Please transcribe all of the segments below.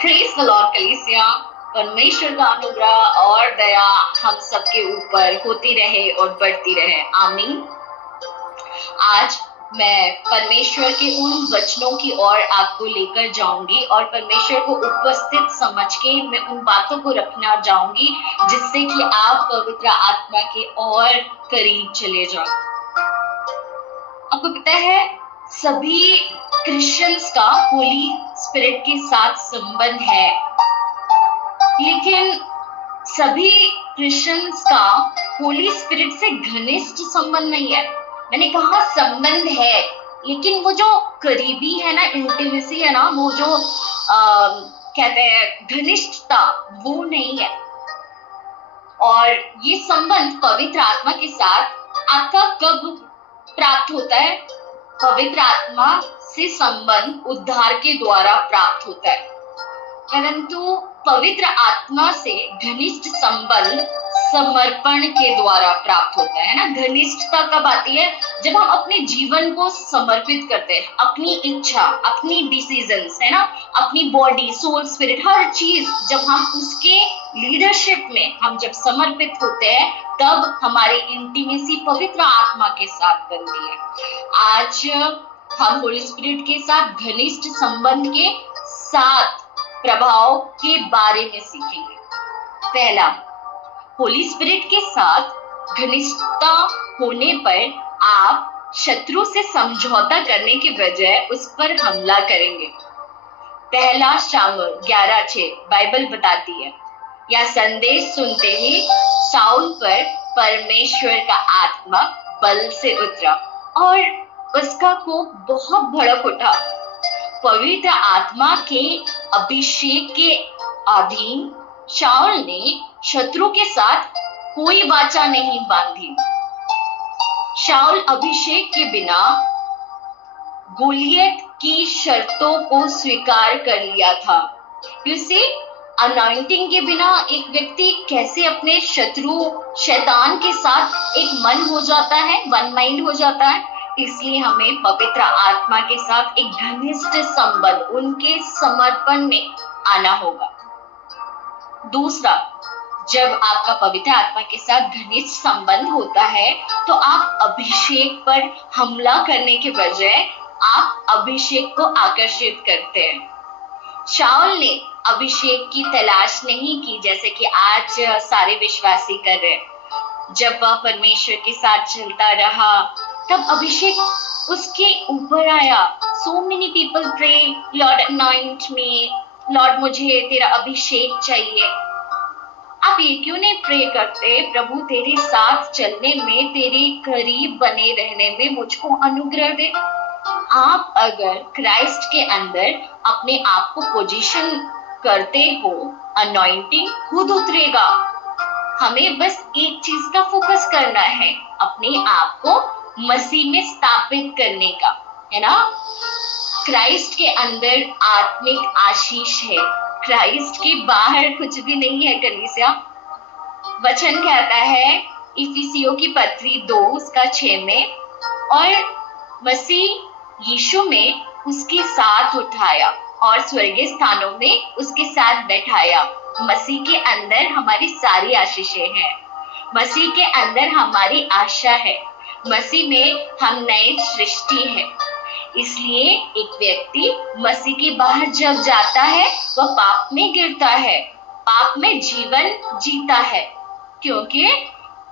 Praise the Lord कलीसिया। परमेश्वर का अनुग्रह और दया हम सबके ऊपर होती रहे और बढ़ती रहे, आमीन। आज मैं परमेश्वर के उन वचनों की ओर आपको लेकर जाऊंगी और परमेश्वर को उपस्थित समझ के मैं उन बातों को रखना चाहूंगी जिससे कि आप पवित्र आत्मा के और करीब चले जाओ। आपको पता है, सभी क्रिश्चियंस का होली स्पिरिट के साथ संबंध है, लेकिन सभी क्रिश्चियंस का होली स्पिरिट से घनिष्ठ संबंध नहीं है। मैंने कहा संबंध है, लेकिन वो जो करीबी है ना, इंटीमेसी है ना, वो जो कहते हैं घनिष्ठता, वो नहीं है। और ये संबंध पवित्र आत्मा के साथ आपका कब प्राप्त होता है? पवित्र आत्मा से संबंध उद्धार के द्वारा प्राप्त होता है, परंतु पवित्र आत्मा से घनिष्ठ संबंध समर्पण के द्वारा प्राप्त होता है ना। घनिष्ठता कब आती है? जब हम अपने जीवन को समर्पित करते हैं, अपनी इच्छा, अपनी डिसीजंस है ना, अपनी बॉडी, सोल, स्पिरिट, हर चीज जब हम उसके लीडरशिप में हम जब समर्पित होते हैं, तब हमारी इंटीमेसी पवित्र आत्मा के साथ बनती है। आज हम होली स्पिरिट के साथ घनिष्ठ संबंध के 7 प्रभाव के बारे में सीखेंगे। पहला, होली स्पिरिट के साथ घनिष्ठता होने पर आप शत्रु से समझौता करने के बजाय उस पर हमला करेंगे। पहला शामुएल 11:6 बाइबल बताती है, यह संदेश सुनते ही शाऊल पर परमेश्वर का आत्मा बल से उतरा और उसका कोप बहुत भड़क उठा। पवित्र आत्मा के अभिषेक के अधीन शाऊल ने शत्रु के साथ कोई वाचा नहीं बांधी। शाऊल अभिषेक के बिना गोलियत की शर्तों को स्वीकार कर लिया था। यूसी अनॉइंटिंग के बिना एक व्यक्ति कैसे अपने शत्रु शैतान के साथ एक मन हो जाता है, वन माइंड हो जाता है। इसलिए हमें पवित्र आत्मा के साथ एक घनिष्ठ संबंध, उनके समर्पण में आना होगा। दूसरा, जब आपका पवित्र आत्मा के साथ घनिष्ठ संबंध होता है तो आप अभिषेक पर हमला करने के बजाय आप अभिषेक को आकर्षित करते हैं। शाऊल ने अभिषेक की तलाश नहीं की जैसे कि आज सारे विश्वासी कर रहे हैं। जब वह परमेश्वर के साथ चलता रहा तब अभिषेक उसके ऊपर आया। So many people pray, lord anoint me, lord मुझे तेरा अभिषेक चाहिए। आप ये क्यों नहीं प्रे करते, प्रभु तेरे साथ चलने में, तेरे करीब बने रहने में मुझको अनुग्रह दे। आप अगर क्राइस्ट के अंदर अपने आप को पोजीशन करते हो, अनॉइंटिंग खुद उतरेगा। हमें बस एक चीज का फोकस करना है, अपने आप को मसीह में स्थापित करने का, है ना। क्राइस्ट के अंदर आत्मिक आशीष है, क्राइस्ट के बाहर कुछ भी नहीं है। कलीसिया वचन कहता है इफिसियों की पत्री 2:6 में, और मसीह यीशु में उसके साथ उठाया और स्वर्गीय स्थानों में उसके साथ बैठाया। मसीह के अंदर हमारी सारी आशीषें हैं, मसीह के अंदर हमारी आशा है, मसीह में हम नए सृष्टि है। इसलिए एक व्यक्ति मसीह के बाहर जब जाता है वह पाप में गिरता है, पाप में जीवन जीता है, क्योंकि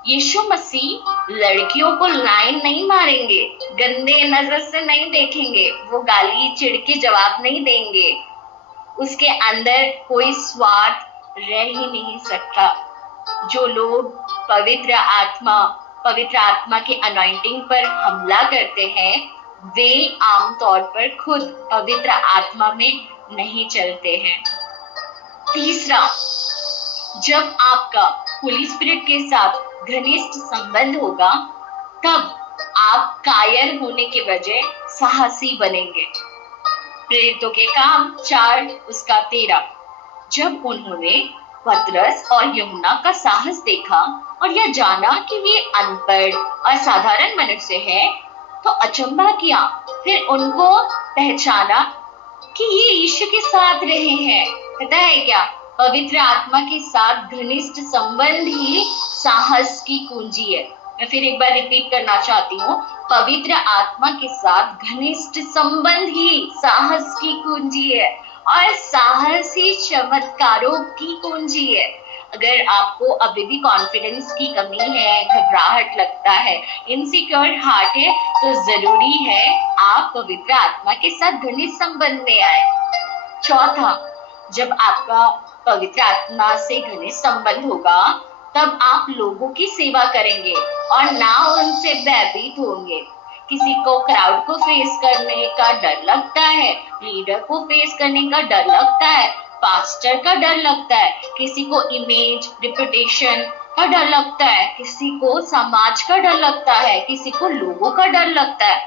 यीशु मसीह लड़कियों को लाइन नहीं मारेंगे, गंदे नजर से नहीं देखेंगे, वो गाली चिढ़ के जवाब नहीं देंगे। उसके अंदर कोई स्वार्थ रह ही नहीं सकता। जो लोग पवित्र आत्मा के अनॉइंटिंग पर हमला करते हैं, वे आमतौर पर खुद पवित्र आत्मा में नहीं चलते हैं। तीसरा, जब आपका होली स्पिरिट के साथ घनिष्ठ संबंध होगा तब आप कायर होने के बजाय साहसी बनेंगे। प्रेरितों के काम 4:13, जब उन्होंने पतरस और यूहन्ना का साहस देखा और यह जाना कि वे अनपढ़ और साधारण मनुष्य है तो अचंभा किया। फिर उनको पहचाना कि ये यीशु के साथ रहे हैं। पता है क्या, पवित्र आत्मा के साथ घनिष्ठ संबंध ही साहस की कुंजी है। मैं फिर एक बार रिपीट करना चाहती हूँ, पवित्र आत्मा के साथ घनिष्ठ संबंध ही साहस की कुंजी है, और साहस ही चमत्कारों की कुंजी है। अगर आपको अभी भी कॉन्फिडेंस की कमी है, घबराहट लगता है, इनसिक्योर हार्ट है, तो जरूरी है आप पवित्र आत्मा के साथ घनिष्ठ संबंध में आए। चौथा, जब आपका पवित्र आत्मा से घनिष्ठ संबंध होगा तब आप लोगों की सेवा करेंगे और ना उनसे भयभीत होंगे। किसी को क्राउड को फेस करने का डर लगता है, लीडर को फेस करने का डर लगता है, पास्टर का डर लगता है, किसी को इमेज रिपुटेशन का डर लगता है, किसी को समाज का डर लगता है, किसी को लोगों का डर लगता है।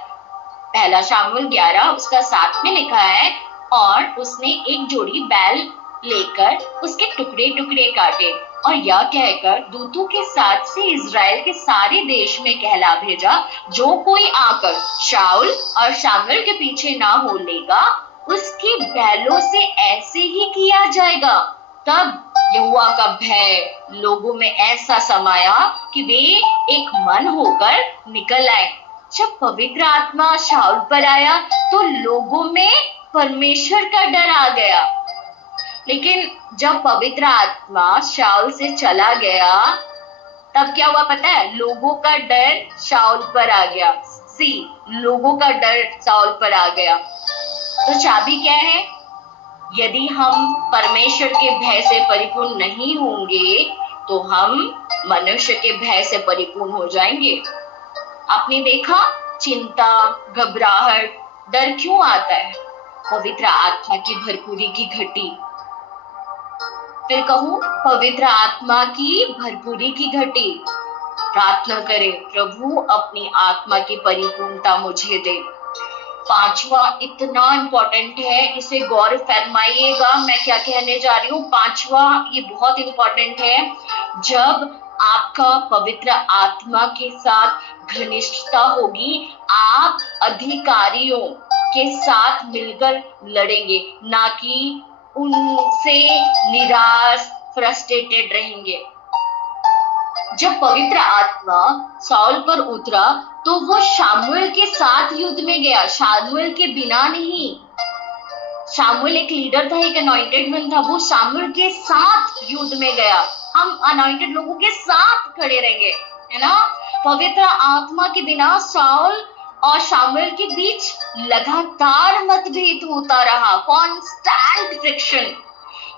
पहला शामुएल 11 उसका 7 में लिखा है, और उसने एक जोड़ी बैल लेकर उसके टुकड़े टुकड़े काटे और यह कहकर दूतों के साथ से इज़राइल के सारे देश में कहला भेजा, जो कोई आकर शाऊल और शामुएल के पीछे ना हो लेगा, उसकी बैलों से ऐसे ही किया जाएगा। तब यहोवा का भय लोगों में ऐसा समाया कि वे एक मन होकर निकल आए। जब पवित्र आत्मा शाऊल पर आया तो लोगों में परमेश्वर का डर आ गया। लेकिन जब पवित्र आत्मा शाऊल से चला गया तब क्या हुआ पता है, लोगों का डर शाऊल पर आ गया। लोगों का डर शाऊल पर आ गया। तो चाबी क्या है? यदि हम परमेश्वर के भय से परिपूर्ण नहीं होंगे तो हम मनुष्य के भय से परिपूर्ण हो जाएंगे। आपने देखा, चिंता, घबराहट, डर क्यों आता है? पवित्र आत्मा की भरपूरी की घटी। फिर कहूं, पवित्र आत्मा की भरपूरी की घटी। प्रार्थना करें, प्रभु अपनी आत्मा की परिपूर्णता मुझे दे। पांचवा इतना इंपॉर्टेंट है, इसे गौर फरमाइएगा मैं क्या कहने जा रही हूँ। पांचवा ये बहुत इंपॉर्टेंट है। जब आपका पवित्र आत्मा के साथ घनिष्ठता होगी, आप अधिकारियों के साथ मिलकर लड़ेंगे, ना कि उनसे निराश फ्रस्ट्रेटेड रहेंगे। जब पवित्र आत्मा शाऊल पर उतरा तो वो शामुएल के साथ युद्ध में गया, शामुएल के बिना नहीं। शामुएल एक लीडर था, एक अनॉइंटेड मैन था, वो शामुएल के साथ युद्ध में गया। हम अनॉइंटेड लोगों के साथ खड़े रहेंगे, है ना। पवित्र आत्मा के बिना शाऊल और शामुएल के बीच लगातार मतभेद होता रहा, कॉन्स्टेंट फ्रिक्शन।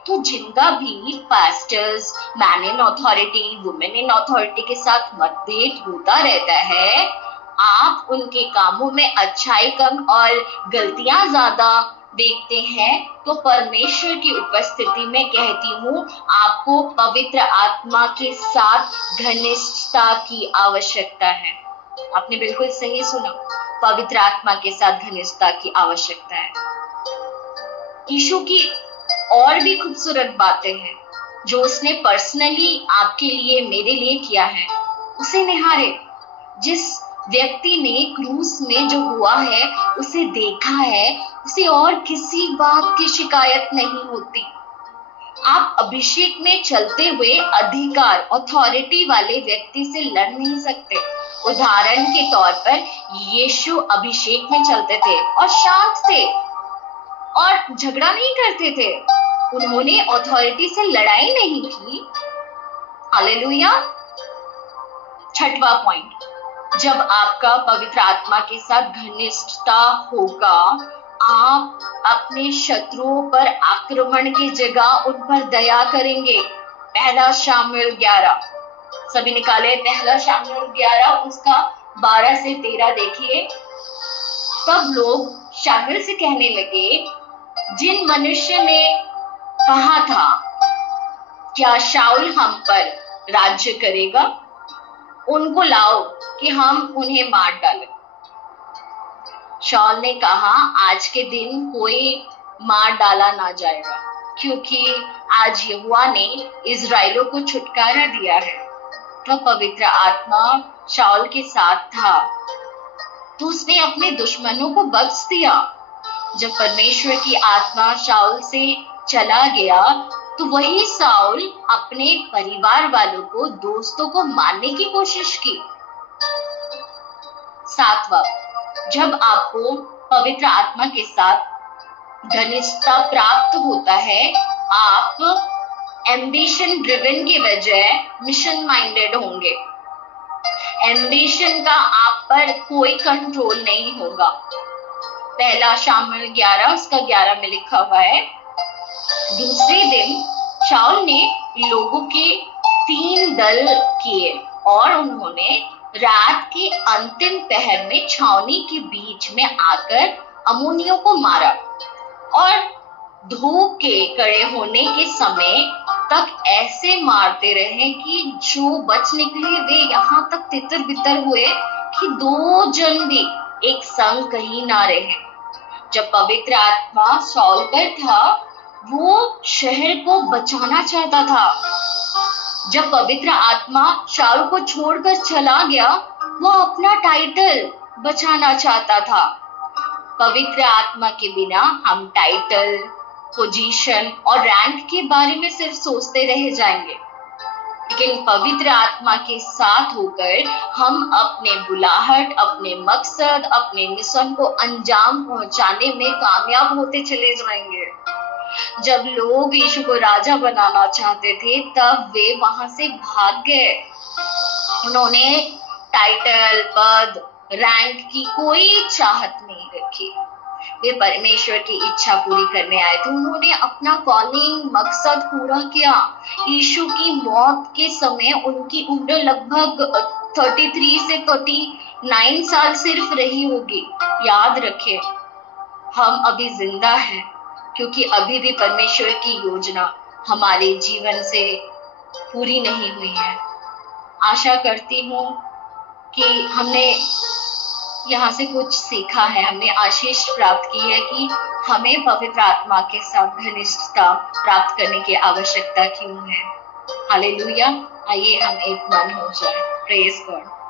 तो जिनका भी pastors, man in authority, women in authority के साथ मतभेद होता रहता है, आप उनके कामों में अच्छाई कम और गलतियां ज्यादा देखते हैं, तो परमेश्वर की उपस्थिति में कहती हूँ, आपको पवित्र आत्मा के साथ घनिष्ठता की आवश्यकता है। आपने बिल्कुल सही सुना, पवित्र आत्मा के साथ घनिष्ठता की आवश्यकता है। यीशु की और भी खूबसूरत बातें हैं जो उसने पर्सनली आपके लिए, मेरे लिए किया है, उसे निहारे। जिस व्यक्ति ने क्रूस में जो हुआ है उसे देखा है, उसे और किसी बात की शिकायत नहीं होती। आप अभिषेक में चलते हुए अधिकार, अथॉरिटी वाले व्यक्ति से लड़ नहीं सकते। उदाहरण के तौर पर यीशु अभिषेक में चलते थे और शांत थे और झगड़ा नहीं करते थे, उन्होंने अथॉरिटी से लड़ाई नहीं की। हालेलुया। छठवां पॉइंट, जब आपका पवित्र आत्मा के साथ घनिष्ठता होगा, आप अपने शत्रुओं पर आक्रमण की जगह उन पर दया करेंगे। पहला शामुएल 11, सभी निकाले, पहला शामुएल 11 उसका 12 से 13 देखिए। तब लोग शामुएल से कहने लगे, जिन मनुष्य ने कहा था क्या शाऊल हम पर राज्य करेगा, उनको लाओ कि हम उन्हें मार डालें। शाऊल ने कहा, आज के दिन कोई मार डाला ना जाएगा, क्योंकि आज यहोवा ने इज़राइलों को छुटकारा दिया है। तो पवित्र आत्मा शाऊल के साथ था, तो उसने अपने दुश्मनों को बख्श दिया। जब परमेश्वर की आत्मा शाऊल से चला गया तो वही शाऊल अपने परिवार वालों को, दोस्तों को मारने की कोशिश की। 7वां, जब आपको पवित्र आत्मा के साथ घनिष्ठता प्राप्त होता है, आप एम्बिशन ड्रिवन की बजाय मिशन माइंडेड होंगे। एम्बिशन का आप पर कोई कंट्रोल नहीं होगा। पहला शामुएल 11 उसका 11 में लिखा हुआ है, दूसरे दिन शाऊल ने लोगों के 3 दल किए और उन्होंने रात के अंतिम पहर में छावनी के बीच में आकर अम्मोनियों को मारा और धूप के कड़े होने के समय तक ऐसे मारते रहे कि जो बच निकले वे यहाँ तक तितर बितर हुए कि 2 जन भी एक संग कहीं ना रहे। जब पवित्र आत्मा शाऊल पर था, वो शहर को बचाना चाहता था। जब पवित्र आत्मा शाऊल को छोड़कर चला गया, वो अपना टाइटल बचाना चाहता था। पवित्र आत्मा के बिना हम टाइटल, पोजीशन और रैंक के बारे में सिर्फ सोचते रह जाएंगे, लेकिन पवित्र आत्मा के साथ होकर हम अपने बुलाहट, अपने मकसद, अपने मिशन को अंजाम पहुंचाने में कामयाब होते चले जाएंगे। जब लोग यीशु को राजा बनाना चाहते थे, तब वे वहां से भाग गए। उन्होंने टाइटल, पद, रैंक की कोई चाहत नहीं रखी। वे परमेश्वर की इच्छा पूरी करने आए थे। उन्होंने अपना कॉलिंग, मकसद पूरा किया। यीशु की मौत के समय उनकी उम्र लगभग 33 से 39 साल सिर्फ रही होगी। याद रखें, हम अभी जिंदा हैं क्योंकि अभी भी परमेश्वर की योजना हमारे जीवन से पूरी नहीं हुई है। आशा करती हूँ कि हमने यहाँ से कुछ सीखा है, हमने आशीष प्राप्त की है कि हमें पवित्र आत्मा के साथ घनिष्ठता प्राप्त करने की आवश्यकता क्यों है। हालेलुया। आइए हम एक मन हो जाए। Praise God.